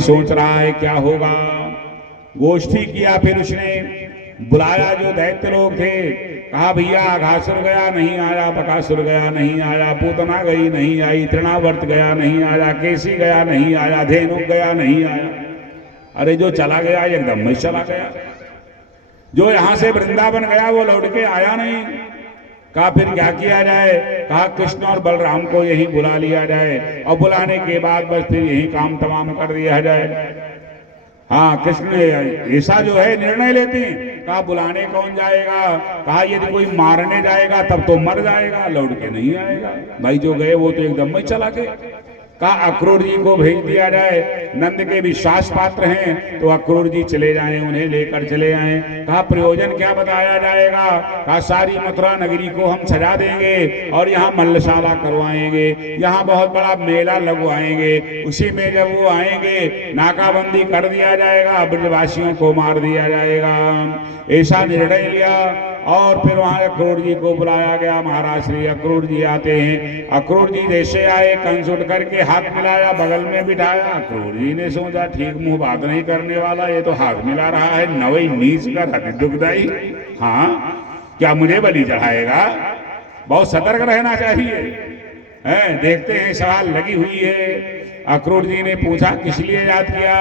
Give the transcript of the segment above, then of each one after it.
सोच रहा है क्या होगा। गोष्ठी किया, फिर उसने बुलाया जो दैत्य लोग थे, कहा भैया घासुर गया नहीं आया, बकासुर गया नहीं आया, पूतना गई नहीं आई, तृणावर्त गया नहीं आया, केसी गया नहीं आया, धेनु गया नहीं आया। अरे जो चला गया एकदम में चला गया, जो यहां से वृंदावन गया वो लौट के आया नहीं। कहा फिर क्या किया जाए। कहा कृष्ण और बलराम को यही बुला लिया जाए और बुलाने के बाद बस फिर यही काम तमाम कर दिया जाए। हाँ, कृष्ण ऐसा जो है निर्णय लेते हैं। कहा बुलाने कौन जाएगा। कहा यदि कोई मारने जाएगा तब तो मर जाएगा, लौट के नहीं आएगा। भाई जो गए वो तो एकदम में चला गया। कहा अक्रूर जी को भेज दिया जाए, नंद के विश्वास पात्र हैं तो अक्रूर जी चले जाएं, उन्हें लेकर चले आए। कहा प्रयोजन क्या बताया जाएगा। कहा सारी मथुरा नगरी को हम सजा देंगे और यहाँ मल्लशाला करवाएंगे, यहाँ बहुत बड़ा मेला लगवाएंगे, उसी में जब वो आएंगे नाकाबंदी कर दिया जाएगा, ब्रजवासियों को मार दिया जाएगा। ऐसा निर्णय लिया और फिर वहां अक्रूर जी को बुलाया गया। महाराज श्री अक्रूर जी आते हैं। अक्रूर जी जैसे आए, कंस उठ करके हाथ मिलाया, बगल में बिठाया। अक्रूर जी ने सोचा ठीक मुंह बात नहीं करने वाला, ये तो हाथ मिला रहा है, नवई नीच कर अति दुखदाई। हाँ, क्या मुझे बलि चढ़ाएगा। बहुत सतर्क रहना चाहिए। देखते हैं सवाल लगी हुई है। अक्रूर जी ने पूछा किस लिए याद किया,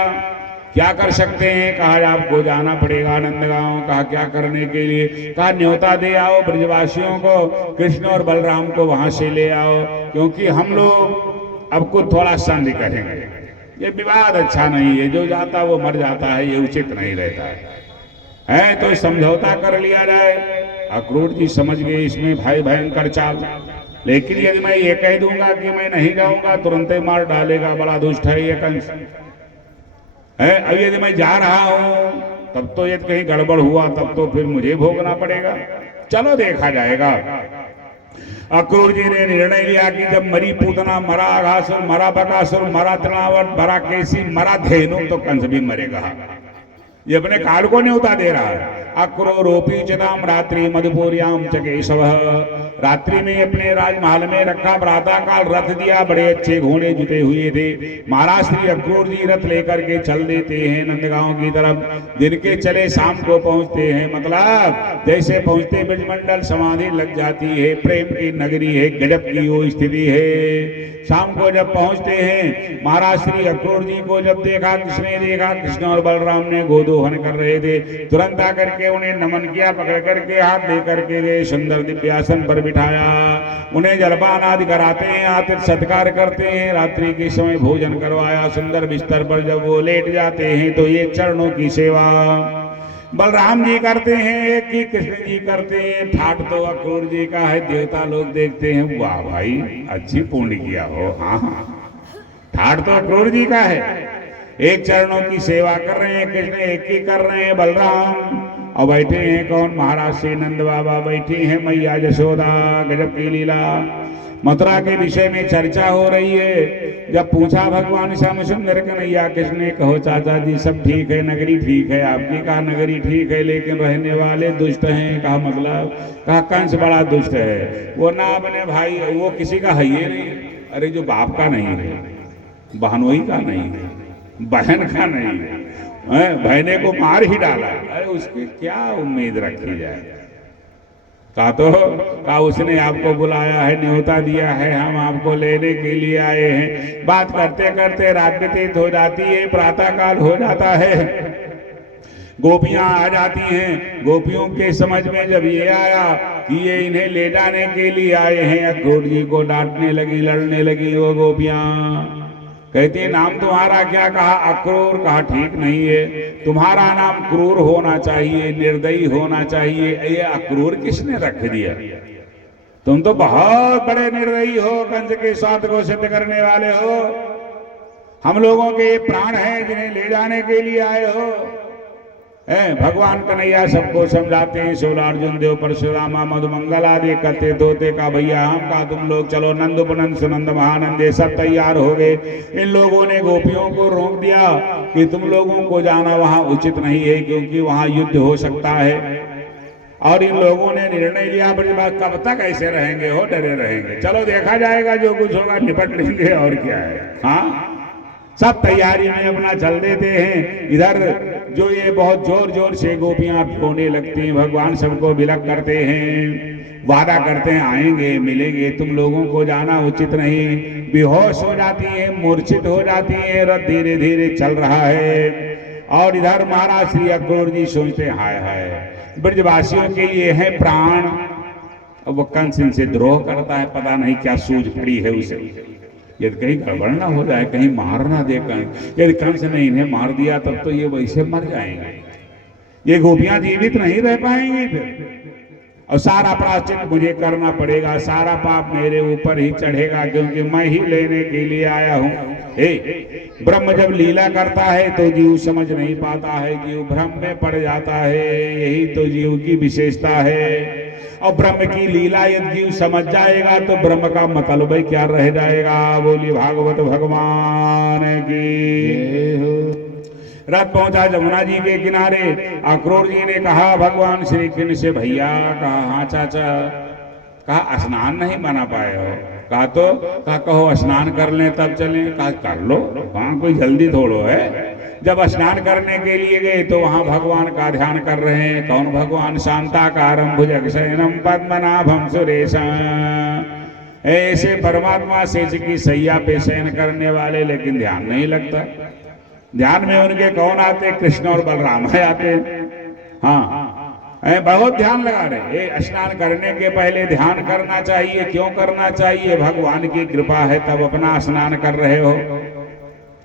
क्या कर सकते हैं। कहा आपको जाना पड़ेगा नंदगांव। कहा क्या करने के लिए। कहा न्योता दे आओ ब्रजवासियों को, कृष्ण और बलराम को वहां से ले आओ, क्योंकि हम लोग अब कुछ थोड़ा संधि करेंगे। ये विवाद अच्छा नहीं है, जो जाता वो मर जाता है, ये उचित नहीं रहता है। तो समझौता कर लिया जाए। अक्रूर जी समझ गए इसमें भाई भयंकर चाल, लेकिन यदि मैं ये कह दूंगा कि मैं नहीं जाऊंगा तुरंत ही मार डालेगा, बड़ा दुष्ट है ये कंस है। अब यदि मैं जा रहा हूं तब तो यदि कहीं गड़बड़ हुआ तब तो फिर मुझे भोगना पड़ेगा। चलो देखा जाएगा। अक्रूर जी ने निर्णय लिया कि जब मरी पूतना, मरा अघासुर, मरा बकासुर, मरा तृणावर्त, मरा केसी, मरा धेनु, तो कंस भी मरेगा। ये अपने काल को न्योता दे रहा है। अक्रूरोपी चिताम रात्रि मधुपुर्याम च केशव। रात्रि में अपने राजमहल में रखा, प्रातः काल रथ दिया, बड़े अच्छे घोड़े जुटे हुए थे। महाराज श्री अक्रूर जी रथ लेकर के चल देते हैं नंदगांव की तरफ। दिन के चले शाम को पहुंचते हैं, मतलब जैसे पहुंचते ब्रजमंडल समाधि लग जाती है, प्रेम की नगरी है, गजब की वो स्थिति है। शाम को जब पहुंचते हैं, महाराज श्री अक्रूर जी को जब देखा, किसने देखा, कृष्ण और बलराम ने गोदोहन कर रहे थे। तुरंत आकर के उन्हें नमन किया, पकड़ करके हाथ लेकर के गए, सुंदर दिव्यासन पर बिठाया, उन्हें जलपान आदि कराते हैं, आतिथ्य सत्कार करते हैं। रात्रि के समय भोजन करवाया। सुंदर बिस्तर पर जब वो लेट जाते हैं तो ये चरणों की सेवा बलराम जी करते हैं कि कृष्ण जी करते हैं। ठाट तो अक्रूर जी का है। देवता लोग देखते हैं, वाह भाई अच्छी पुण्य किया हो। हाँ, ठाट तो अक्रूर जी का है। एक चरणों की सेवा कर रहे हैं कृष्ण, एक ही कर रहे हैं बलराम। और बैठे हैं कौन, महाराज श्री नंद बाबा बैठी हैं, मैया यशोदा। गजब की लीला। मथुरा के विषय में चर्चा हो रही है। जब पूछा भगवान श्याम सुंदर कन्हैया, किसने कहो चाचा जी सब ठीक है, नगरी ठीक है आपकी। कहा नगरी ठीक है लेकिन रहने वाले दुष्ट हैं। कहा मतलब। कहा कंस बड़ा दुष्ट है, वो ना अपने भाई, वो किसी का है ही नहीं। अरे जो बाप का नहीं है, बहनोई का नहीं है, बहन का नहीं है, बहने को मार ही डाला, अरे उसकी क्या उम्मीद रखी जाए। कहा उसने आपको बुलाया है, न्योता दिया है, हम आपको लेने के लिए आए हैं। बात करते करते रात व्यतीत हो जाती है, प्रातः काल हो जाता है। गोपियां आ जाती हैं। गोपियों के समझ में जब ये आया कि ये इन्हें ले जाने के लिए आए हैं, अक्रूर जी को डांटने लगी, लड़ने लगी वो गोपियां। कहती है नाम तुम्हारा क्या। कहा अक्रूर। कहा ठीक नहीं है, तुम्हारा नाम क्रूर होना चाहिए, निर्दयी होना चाहिए। ये अक्रूर किसने रख दिया। तुम तो बहुत बड़े निर्दयी हो, कंस के स्वार्थ को सिद्ध करने वाले हो। हम लोगों के प्राण हैं जिन्हें ले जाने के लिए आए हो। भगवान कन्हैया सबको समझाते हैं। शूलार्जुन देव परशुरामा मधुमंगल आदि कहते धोते का भैया हम कहा तुम लोग चलो, नंद उपनंद सुनंद महानंद ये सब तैयार हो गए। इन लोगों ने गोपियों को रोक दिया कि तुम लोगों को जाना वहां उचित नहीं है, क्योंकि वहां युद्ध हो सकता है। और इन लोगों ने निर्णय लिया ब्रजवासी कब तक ऐसे रहेंगे हो, डरे रहेंगे। चलो देखा जाएगा, जो कुछ होगा निपट लेंगे और क्या है। हाँ, सब तैयारी में अपना चल देते हैं। इधर जो ये बहुत जोर जोर से गोपियां रोने लगती हैं, भगवान सबको विलक करते हैं, वादा करते हैं आएंगे मिलेंगे, तुम लोगों को जाना उचित नहीं। बेहोश हो जाती है, मूर्छित हो जाती है, रथ धीरे धीरे चल रहा है। और इधर महाराज श्री अक्रूर जी सोचते हैं हाय हाय ब्रजवासियों के ये है प्राण, अब वो कंस इनसे द्रोह करता है, पता नहीं क्या सूझ पड़ी है उसे, यदि कहीं गड़बड़ ना हो जाए, कहीं मार ना दे, कहीं यदि कंस ने इन्हें मार दिया तब तो ये वैसे मर जाएंगे, ये गोपियां जीवित नहीं रह पाएंगी फिर, और सारा प्रायश्चित मुझे करना पड़ेगा, सारा पाप मेरे ऊपर ही चढ़ेगा, क्योंकि मैं ही लेने के लिए आया हूं। हे ब्रह्म जब लीला करता है तो जीव समझ नहीं पाता है, जीव भ्रम में पड़ जाता है, यही तो जीव की विशेषता है। और ब्रह्म की लीला यदि जीव समझ जाएगा तो ब्रह्म का मतलब ही क्या रह जाएगा। बोली भागवत भगवान की। रथ पहुंचा जमुना जी के किनारे। अक्रूर जी ने कहा भगवान श्री कृष्ण से, भैया, कहा हाँ चाचा, कहा स्नान नहीं बना पाए हो, कहा तो, कहा कहो स्नान कर लें तब चलें, कहा कर लो, वहां कोई जल्दी थोड़ो है। जब स्नान करने के लिए गए तो वहां भगवान का ध्यान कर रहे हैं। कौन भगवान? शांताकारं भुजगशयनं पद्मनाभं सुरेशं, ऐसे परमात्मा शेष की सैया पे शयन करने वाले, लेकिन ध्यान नहीं लगता। ध्यान में उनके कौन आते? कृष्ण और बलराम है आते। हाँ, बहुत ध्यान लगा रहे। स्नान करने के पहले ध्यान करना चाहिए। क्यों करना चाहिए? भगवान की कृपा है तब अपना स्नान कर रहे हो,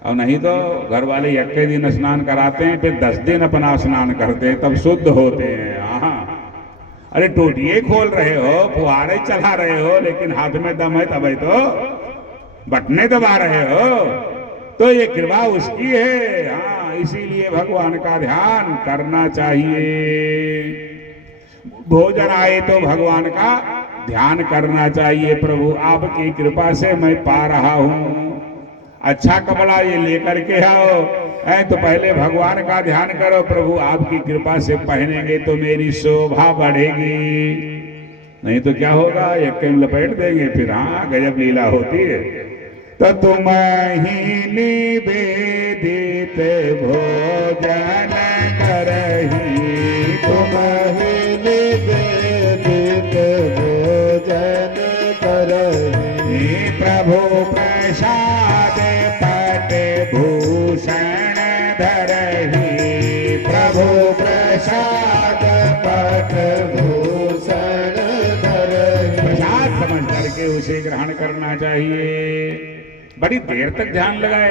और नहीं तो घर वाले यक्के दिन स्नान कराते हैं, फिर 10 दिन अपना स्नान करते हैं, तब शुद्ध होते हैं। हाँ, अरे टोटिए खोल रहे हो, फुहारे चला रहे हो, लेकिन हाथ में दम है तभी तो बटने दबा रहे हो, तो ये कृपा उसकी है। हाँ, इसीलिए भगवान का ध्यान करना चाहिए। भोजन आए तो भगवान का ध्यान करना चाहिए। प्रभु आपकी कृपा से मैं पा रहा हूँ, अच्छा कपड़ा ये लेकर के आओ, तो पहले भगवान का ध्यान करो। प्रभु आपकी कृपा से पहनेंगे तो मेरी शोभा बढ़ेगी, नहीं तो क्या होगा, एक लपेट देंगे फिर। हाँ, गजब लीला होती है। तो तुम ही निवेदित भोजन करही, तुम ही निवेदित भोजन करही, प्रभु प्रसाद पट भूषण धरही, प्रभु प्रसाद पट भूषण धरही। प्रसाद समझ करके उसे ग्रहण करना चाहिए। बड़ी देर तक ध्यान लगाए।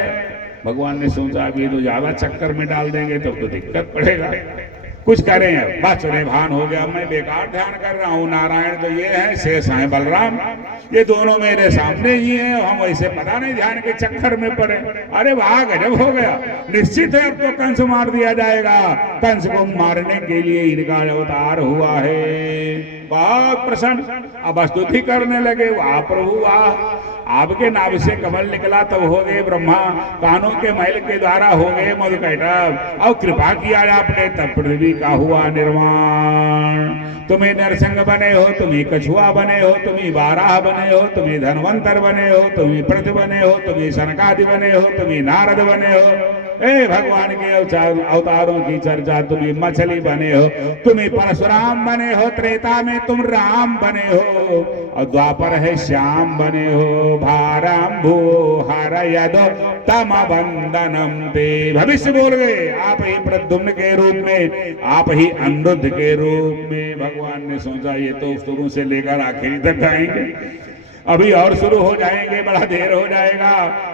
भगवान ने सोचा अभी तो ज्यादा चक्कर में डाल देंगे तो दिक्कत पड़ेगा, कुछ करें। अब बस भान हो गया, मैं बेकार ध्यान कर रहा हूँ। नारायण तो ये है, शेष हैं बलराम, ये दोनों मेरे सामने ही हैं, हम ऐसे पता नहीं ध्यान के चक्कर में पड़े। अरे वाह, गजब हो गया। निश्चित है अब तो कंस मार दिया जाएगा। कंस को मारने के लिए इनका अवतार हुआ है। बहुत प्रसन्न, अब स्तुति करने लगे। वाह प्रभु वाह, आपके नाभ से कमल निकला तब हो गए ब्रह्मा, कानों के मैल के द्वारा हो गए मधुकैटभ, और कृपा किया आपने तब पृथ्वी का हुआ निर्माण। तुम्हें नरसिंह बने हो, तुम्हें कछुआ बने हो, तुम्हें बाराह बने हो, तुम्हें धनवंतर बने हो, तुम्हें पृथ बने हो, तुम्हें सनकादि बने हो, तुम्हें नारद बने हो। भगवान के अवतारों की चर्चा, तुम्हें मछली बने हो, तुम्हें परशुराम बने हो, त्रेता में तुम राम बने हो, और द्वापर है श्याम बने हो। भारंभो हर यदो तम वंदनम ते, भविष्य बोल गए। आप ही प्रद्युम्न के रूप में, आप ही अनिरुद्ध के रूप में। भगवान ने सोचा ये तो शुरू से लेकर आखिरी तक गाएंगे, अभी और शुरू हो जाएंगे, बड़ा देर हो जाएगा।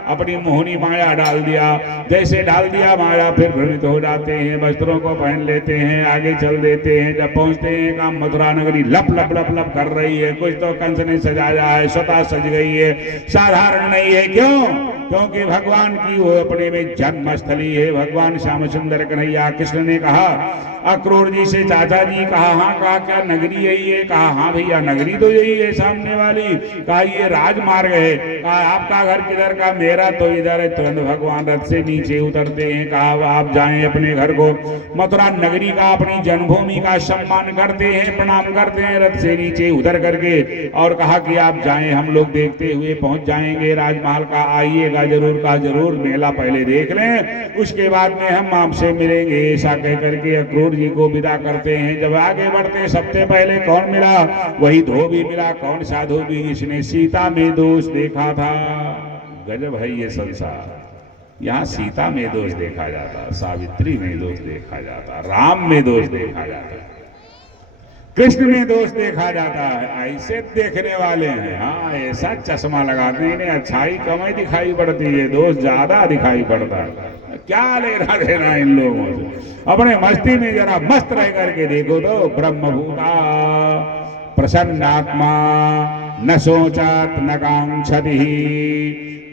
अपनी मोहनी माया डाल दिया, जैसे डाल दिया माया फिर भ्रमित हो जाते हैं, वस्त्रों को पहन लेते हैं, आगे चल देते हैं। जब पहुंचते हैं का मथुरा नगरी लप लप लप लप कर रही है। कुछ तो कंस ने सजाया है, स्वतः सज गई है, साधारण नहीं है। क्यों? क्योंकि भगवान की वो अपने में जन्मस्थली है। भगवान श्याम सुंदर कन्हैया कृष्ण ने कहा अक्रूर जी से, चाचा जी, कहा हाँ, कहा क्या नगरी यही है? कहा हाँ भैया, नगरी तो यही है सामने वाली। कहा ये राजमार्ग है। कहा आपका घर किधर का? मेरा अंधेरा तो इधर है। तुरंत भगवान रथ से नीचे उतरते हैं। कहा अब आप जाएं अपने घर को। मथुरा नगरी का, अपनी जन्मभूमि का सम्मान करते हैं, प्रणाम करते हैं रथ से नीचे उतर करके, और कहा कि आप जाएं, हम लोग देखते हुए पहुंच जाएंगे राजमहल का, आइएगा जरूर का जरूर, मेला पहले देख लें, उसके बाद में हम आपसे मिलेंगे। ऐसा कह करके अक्रूर जी को विदा करते हैं। जब आगे बढ़ते सबसे पहले कौन मिला? वही धोबी मिला। कौन सा धोबी? जिसने सीता में दोष देखा था। गजब है ये संसार। यहाँ सीता में दोष देखा जाता, सावित्री में दोष देखा जाता, राम में दोष देखा जाता, कृष्ण में दोष देखा जाता है। ऐसे देखने वाले हैं। हाँ, ऐसा चश्मा लगाते हैं, इन्हें अच्छाई कम ही दिखाई पड़ती है, दोष ज्यादा दिखाई पड़ता है। क्या लेना देना इन लोगों से? अपने मस्ती में जरा मस्त रह करके देखो तो। ब्रह्मभूता प्रसन्नात्मा न सोचत न कांक्षति।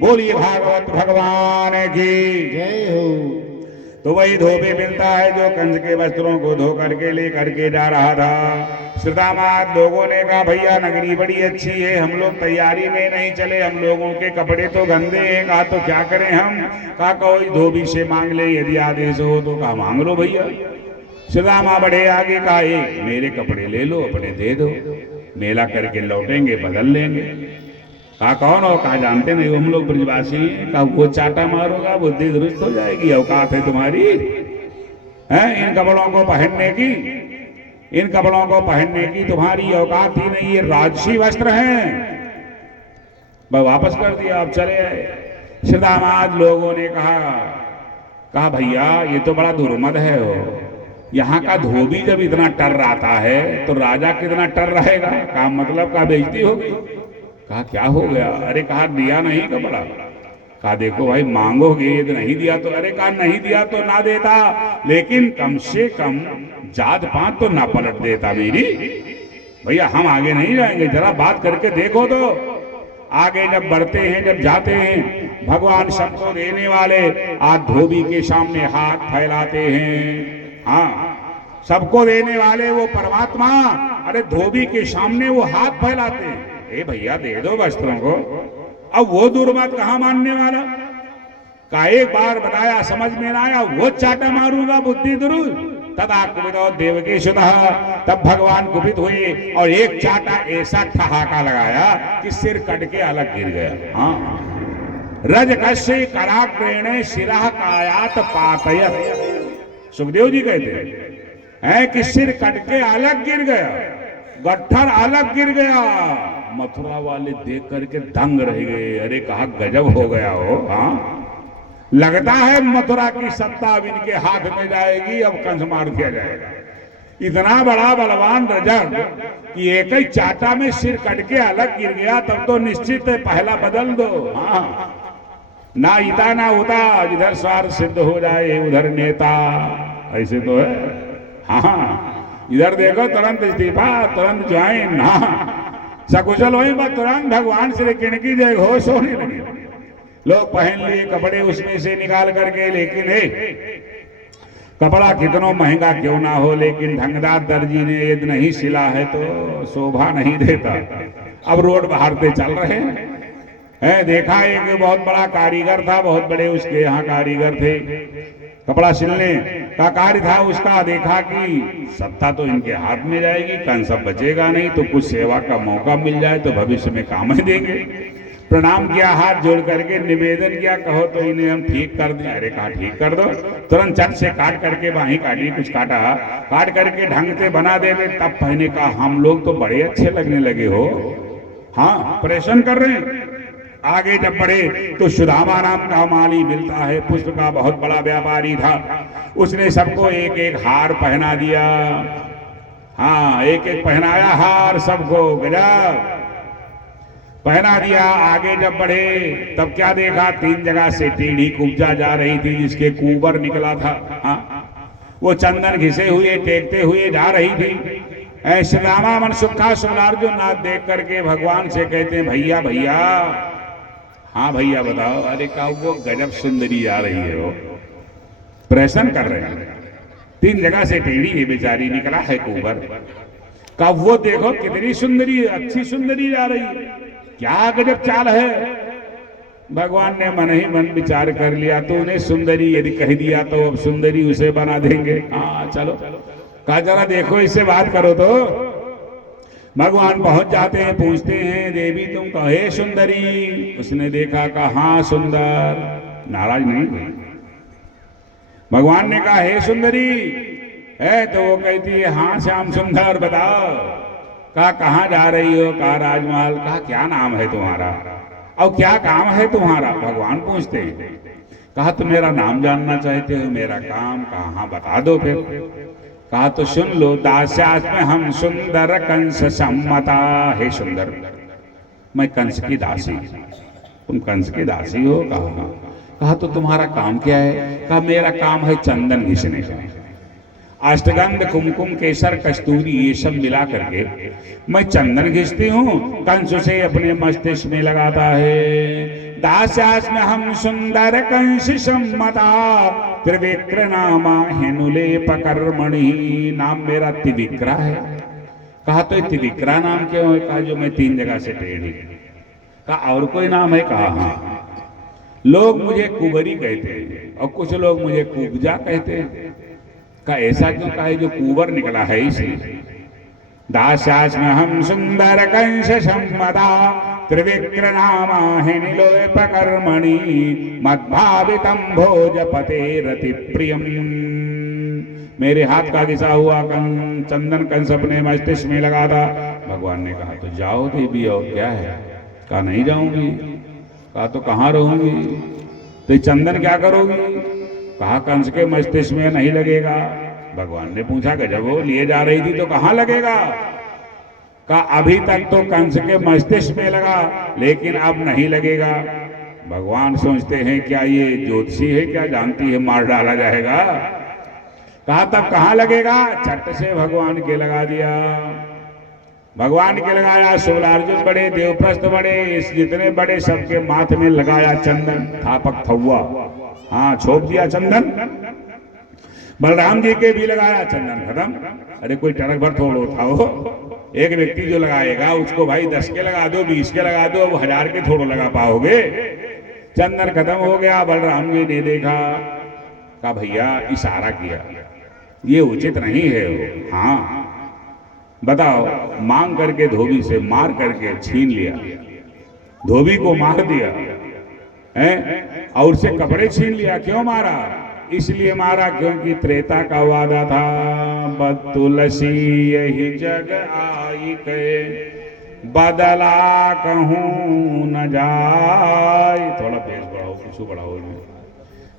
बोलिए भागवत भगवान की जय हो। तो वही धोबी मिलता है जो कंस के वस्त्रों को धो करके ले करके जा रहा था। श्रीदामाद लोगों ने कहा भैया नगरी बड़ी अच्छी है, हम लोग तैयारी में नहीं चले, हम लोगों के कपड़े तो गंदे हैं। कहा तो क्या करें हम? कहा कोई धोबी से मांग ले, यदि आदेश हो तो। कहा मांग लो भैया। श्रीदामा बढ़े आगे। कहा मेरे कपड़े ले लो, अपने दे दो, मेला करके लौटेंगे बदल लेंगे। कहा कौन हो? कहा जानते नहीं, हम लोग ब्रजवासी हैं। कहा वो चाटा मारोगा, बुद्धि दुरुस्त हो जाएगी, औकात है तुम्हारी है इन कपड़ों को पहनने की? इन कपड़ों को पहनने की तुम्हारी औकात ही नहीं, ये राजसी वस्त्र हैं। मैं वापस कर दिया, आप चले आए। श्रीदामाद लोगों ने कहा भैया ये तो बड़ा दुर्मद है हो, यहाँ का धोबी जब इतना टर आता है तो राजा कितना टर रहेगा? कहा मतलब का बेइज्जती होगी। कहा क्या हो गया? अरे कहा दिया नहीं कपड़ा। कहा देखो भाई मांगोगे, यदि नहीं दिया तो? अरे कहा नहीं दिया तो ना देता, लेकिन कम से कम जात पात तो ना पलट देता मेरी। भैया हम आगे नहीं जाएंगे, जरा बात करके देखो तो। आगे जब बढ़ते हैं, जब जाते हैं, भगवान सबको देने वाले आज धोबी के सामने हाथ फैलाते हैं। हाँ, सबको देने वाले वो परमात्मा, अरे धोबी के सामने वो हाथ फैलाते हैं। ए भैया दे दो वस्त्रों को। अब वो दुर्मत कहाँ मानने वाला? का एक बार बताया, समझ में ना आया, वो चाटा मारूंगा, बुद्धि दुरुस्त। तदा कुपितो देवकी सुतः। तब भगवान कुपित हुए और एक चाटा ऐसा ठहाका लगाया कि सिर कट के अलग गिर गया। हाँ, रजकस्य कराग्रेण शिरः कायात पातयत। सुखदेव जी कहते हैं कि सिर कट के अलग गिर गया, गट्ठर अलग गिर गया। मथुरा वाले देख करके दंग रह गए। अरे कहा गजब हो गया हो। हाँ, लगता है मथुरा की सत्ता अब इनके हाथ में जाएगी, अब कंस मार दिया जाएगा। इतना बड़ा बलवान रजग कि एक ही चाटा में सिर कट के अलग गिर गया, तब तो निश्चित है पहला बदल दो। हाँ, ना इता ना होता, जिधर स्वार्थ सिद्ध हो जाए उधर नेता, ऐसे तो है। हाँ, इधर देखो तुरंत इस्तीफा, तुरंत ज्वाइन। हाँ, सकुशल हो बस तुरंत भगवान श्री कृष्ण की जय घोष होने लगे। लोग पहन लिए कपड़े उसमें से निकाल करके, लेकिन कपड़ा कितना महंगा क्यों ना हो, लेकिन ढंगदार दर्जी ने यदि नहीं सिला है तो शोभा नहीं देता। अब रोड बहारते चल रहे हैं। देखा एक बहुत बड़ा कारीगर था, बहुत बड़े उसके यहाँ कारीगर थे, कपड़ा सिलने का कार्य था उसका। देखा कि सत्ता तो इनके हाथ में जाएगी, कंस बचेगा नहीं, तो कुछ सेवा का मौका मिल जाए तो भविष्य में काम ही देंगे। प्रणाम किया, हाथ जोड़ करके निवेदन किया, कहो तो इन्हें हम ठीक कर दें। अरे कहा ठीक कर दो। तुरंत चट से काट करके बाही काटी, कुछ काटा, काट करके ढंग से बना देने। तब पहने का हम लोग तो बड़े अच्छे लगने लगे हो। हाँ, परेशान कर रहे हैं। आगे जब बढ़े तो सुदामा नाम का माली मिलता है, पुष्प का बहुत बड़ा व्यापारी था। उसने सबको एक एक हार पहना दिया। हाँ, एक एक पहनाया हार सबको, गजब पहना दिया। आगे जब बढ़े तब क्या देखा, 3 जगह से टेढ़ी कुब्जा जा रही थी जिसके कुबर निकला था। हाँ, वो चंदन घिसे हुए टेकते हुए जा रही थी। ऐसे रामा मन सुखा शुक्लार्जुन नाथ देख करके भगवान से कहते हैं भैया भैया। हाँ भैया बताओ। अरे कहा वो गजब सुंदरी आ रही है, वो प्रश्न कर रहे हैं। 3 जगह से टेढ़ी है बेचारी, निकला है कुबर। कहा वो देखो कितनी सुंदरी, अच्छी सुंदरी आ रही है, क्या गजब चाल है। भगवान ने मन ही मन विचार कर लिया, तो उन्हें सुंदरी यदि कह दिया तो अब सुंदरी उसे बना देंगे। हाँ चलो, कहा जरा देखो इससे बात करो। तो भगवान पहुंच जाते हैं, पूछते हैं देवी तुम कहे सुंदरी? उसने देखा, कहा हाँ सुंदर, नाराज नहीं हुई। भगवान ने कहा हे सुंदरी है? तो वो कहती है हाँ श्याम सुंदर बताओ। कहा कहाँ जा रही हो? कहा राजमहल। कहा क्या नाम है तुम्हारा और क्या काम है तुम्हारा? भगवान पूछते हैं। कहा तुम मेरा नाम जानना चाहते हो, मेरा काम? कहा हाँ बता दो फिर। कहा तो सुन लो, दास्यास में हम सुंदर कंस सम्मता। हे सुंदर, मैं कंस की दासी। तुम कंस की दासी हो? कहा। कहा तो तुम्हारा काम क्या है? कहा मेरा काम है चंदन घिसने का। अष्टगंध कुमकुम केसर कस्तूरी ये सब मिला करके मैं चंदन घिसती हूँ, कंस उसे अपने मस्तिष्क में लगाता है। दास्यास में हम सुंदर कंस सम्मता, त्रिविक्र नामा हेनुलेप कर्मणि। नाम मेरा त्रिविक्रा है। कहा तो त्रिविक्रा नाम क्यों है? कहा जो मैं 3 जगह से टेढ़ी। कहा और कोई नाम है? कहा हाँ, लोग मुझे कुबरी कहते हैं और कुछ लोग मुझे कुब्जा कहते हैं। का ऐसा क्यों? कहा जो कुबर निकला है इसलिए। दास्यास में हम सुंदर कंस सम्मता, त्रिविक्र नामा हेनिलोप कर्मणि, मद्भावितम भोजपते रति प्रियम। मेरे हाथ का घिसा हुआ चंदन कंस अपने मस्तिष्क में लगा था। भगवान ने कहा तो जाओ देवी, और क्या है? कहा नहीं जाऊंगी। कहा तो कहाँ रहूंगी? तो चंदन क्या करोगी? कहा कंस के मस्तिष्क में नहीं लगेगा। भगवान ने पूछा गजब हो, लिए जा रही थी तो कहाँ लगेगा? कहा अभी तक तो कंस के मस्तिष्क में लगा, लेकिन अब नहीं लगेगा। भगवान सोचते हैं क्या ये ज्योतिषी है, क्या जानती है मार डाला जाएगा। कहा तब कहाँ लगेगा? चट से भगवान के लगा दिया। भगवान के लगाया, शुक्लार्जुन बड़े, देवप्रस्थ बड़े, इस जितने बड़े सबके माथे में लगाया चंदन। थापक थौआ, हाँ छोप दिया चंदन। बलराम जी के भी लगाया, चंदन खत्म। अरे कोई टरक भर थोड़ा था वो, एक व्यक्ति जो लगाएगा उसको भाई 10 के लगा दो, 20 के लगा दो, अब 1000 के थोड़ा लगा पाओगे। चंदन खत्म हो गया। बलराम जी ने देखा, कहा भैया इशारा किया, ये उचित नहीं है वो। हाँ बताओ, मांग करके धोबी से मार करके छीन लिया, धोबी को मार दिया है और उससे कपड़े छीन लिया। क्यों मारा? इसलिए मारा क्योंकि त्रेता का वादा था, बद तुलसी यही जग आई के, बदला कहूं न जाए। थोड़ा बेस बढ़ाओ, कुछ बढ़ाओ।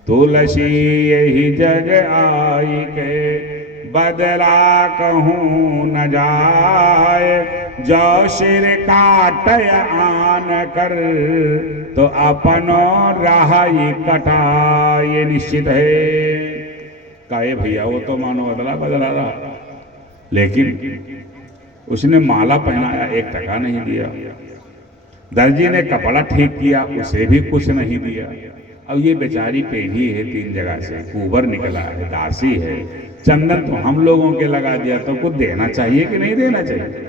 तुलसी यही जग आई के, बदला कहूं न जाए, जो सिर काट आन कर, तो अपनो राही कटा। ये निश्चित है। काहे भैया वो तो मानो बदला बदला रहा, लेकिन उसने माला पहनाया 1 टका नहीं दिया। दर्जी ने कपड़ा ठीक किया, उसे भी कुछ नहीं दिया। अब ये बेचारी पेढ़ी है 3 जगह से, कुंवर निकला है, दासी है, चंदन तो हम लोगों के लगा दिया, तो कुछ देना चाहिए कि नहीं देना चाहिए?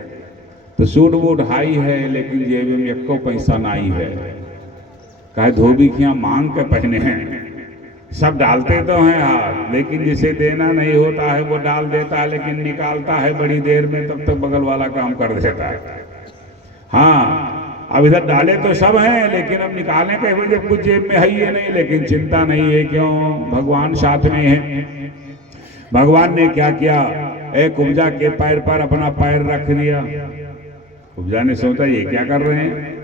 तो सूट बूट हाई है, लेकिन जेब में 1 पैसा नहीं है। कहे धोबी खिया मांग के पहने हैं, सब डालते तो हैं हाथ, लेकिन जिसे देना नहीं होता है वो डाल देता है, लेकिन निकालता है बड़ी देर में, तब तक बगल वाला काम कर देता है। हाँ अब इधर डाले तो सब हैं, लेकिन अब निकालने के वजह कुछ जेब में है ही नहीं, लेकिन चिंता नहीं है। क्यों? भगवान साथ में है। भगवान ने क्या किया? एक कुब्जा के पैर पर अपना पैर रख दिया। कुब्जा ने सोचा ये क्या कर रहे हैं?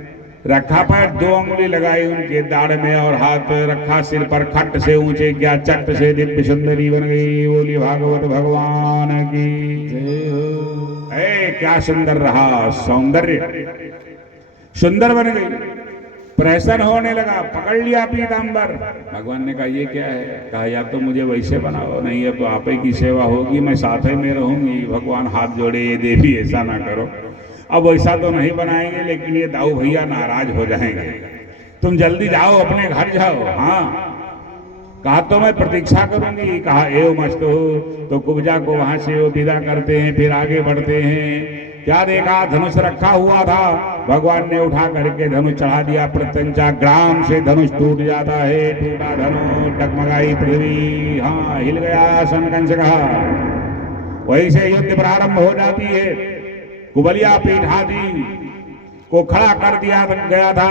रखा पैर, 2 अंगुली लगाई उनके दाढ़ में और हाथ रखा सिर पर, खट से ऊंचे क्या, चट से दिव्य सुंदरी बन गई। बोली भागवत भगवान की जय हो। क्या सुंदर रहा, सौंदर्य सुंदर बन गई, प्रसन्न होने लगा, पकड़ लिया पीतांबर। भगवान ने कहा ये क्या है? कहा या तो मुझे वैसे बनाओ, नहीं है तो आप ही की सेवा होगी, मैं साथ ही में रहूंगी। भगवान हाथ जोड़े, ये देवी ऐसा ना करो, अब वैसा तो नहीं बनाएंगे, लेकिन ये दाऊ भैया नाराज हो जाएंगे, तुम जल्दी जाओ, अपने घर जाओ। हाँ कहा तो मैं प्रतीक्षा करूंगी। कहा एवं मस्त हो। तो कुब्जा को वहां से वो विदा करते हैं, फिर आगे बढ़ते हैं। क्या देखा, धनुष रखा हुआ था, भगवान ने उठा करके धनुष चढ़ा दिया। प्रत्यंचा ग्राम से धनुष टूट जाता है। टूटा धनुष, डगमगाई पृथ्वी, हाँ हिल गया आसन, कंस कहा। वहीं से युद्ध प्रारंभ हो जाती है। कुबलिया पीठ हाथी को खड़ा कर दिया गया था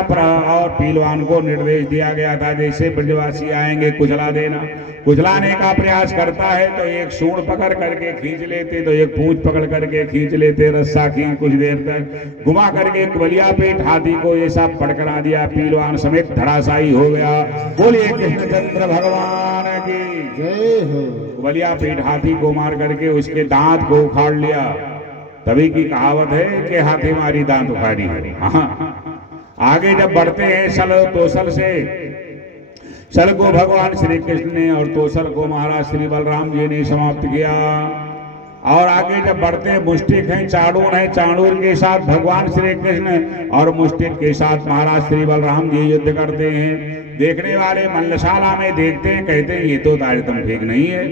और पहलवान को निर्देश दिया गया था जैसे ब्रजवासी आएंगे कुचला देना। कुचलाने का प्रयास करता है तो एक सूंड पकड़ करके खींच लेते, तो एक पूंछ पकड़ करके खींच लेते, रस्सा खींच कुछ देर तक घुमा करके कुबलिया पेट हाथी को ऐसा पटकरा दिया, पहलवान समेत धराशायी हो गया। बोलिए कृष्णचंद्र भगवान की जय हो। कुबलिया पेट हाथी को मार करके उसके दांत को उखाड़ लिया। तभी की कहावत है कि हाथी मारी दांत उखाड़ी है। हाँ, आगे जब बढ़ते हैं सल तोसल से, सल को भगवान श्री कृष्ण ने और तोसल को महाराज श्री बलराम जी ने समाप्त किया। और आगे जब बढ़ते हैं मुष्टिक हैं, चाणूर है, चाणूर के साथ भगवान श्री कृष्ण और मुष्टिक के साथ महाराज श्री बलराम जी युद्ध करते हैं। देखने वाले मल्लशाला में देखते हैं, कहते हैं ये तो तारतम्य ठीक नहीं है।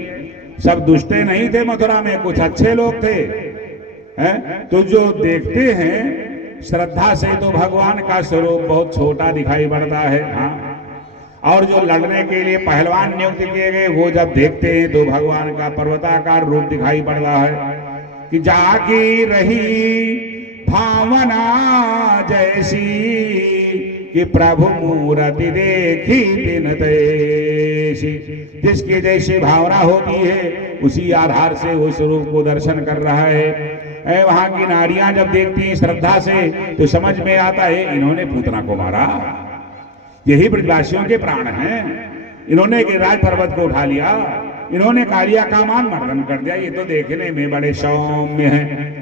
सब दुष्टे नहीं थे मथुरा में, कुछ अच्छे लोग थे। तो जो देखते हैं श्रद्धा से तो भगवान का स्वरूप बहुत छोटा दिखाई पड़ता है। हाँ, और जो लड़ने के लिए पहलवान नियुक्त किए गए वो जब देखते हैं तो भगवान का पर्वताकार रूप दिखाई पड़ रहा है कि जाकी रही भावना जैसी कि प्रभु मूर्ति देखी दिन तैसी। जिसकी जैसी भावना होती है उसी आधार से वो स्वरूप को दर्शन कर रहा है। वहां की नारियां जब देखती हैं श्रद्धा से तो समझ में आता है इन्होंने पूतना को मारा, यही ब्रजवासियों के प्राण हैं। इन्होंने गिरिराज पर्वत को उठा लिया, इन्होंने कालिया का मान मर्दन कर दिया। ये तो देखने में बड़े सौम्य हैं।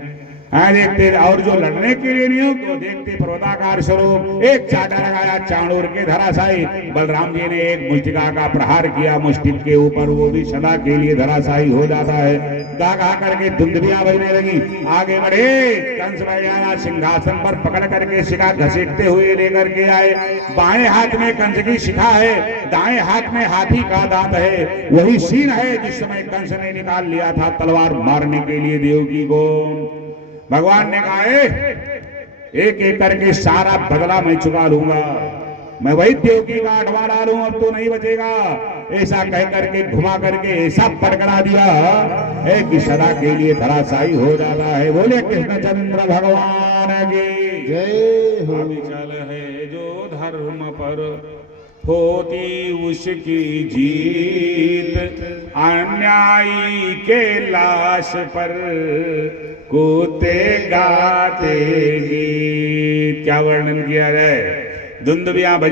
देखते और जो लड़ने के लिए नहीं हो तो देखते पर्वताकार स्वरूप। एक चाटा लगाया चाणूर के धराशायी। बलराम जी ने एक मुष्टिका का प्रहार किया मुष्टिक के ऊपर, वो भी सदा के लिए धराशायी हो जाता है। दागा करके धुंधलियां बजने लगी। आगे बढ़े, कंस भैया सिंहासन पर पकड़ करके शिखा घसीटते हुए लेकर के आए। बाएं हाथ में कंस की शिखा है, दाएं हाथ में हाथी का दांत है। वही सीन है जिस समय कंस ने निकाल लिया था तलवार मारने के लिए देवकी को। भगवान ने कहा एक एक करके सारा बदला मैं चुका लूंगा, मैं वही देवकी का अठवा डालूं, अब तो नहीं बचेगा। ऐसा कह करके घुमा करके ऐसा पटकरा दिया कि सदा के लिए धराशायी हो जाता है। बोले कृष्णचंद्र भगवान की जय हो। चल है जो धर्म पर होती उसकी जीत, अन्यायी के लाश पर कूते गाते गीत। क्या वर्णन किया जाए। धुंधलियां बजी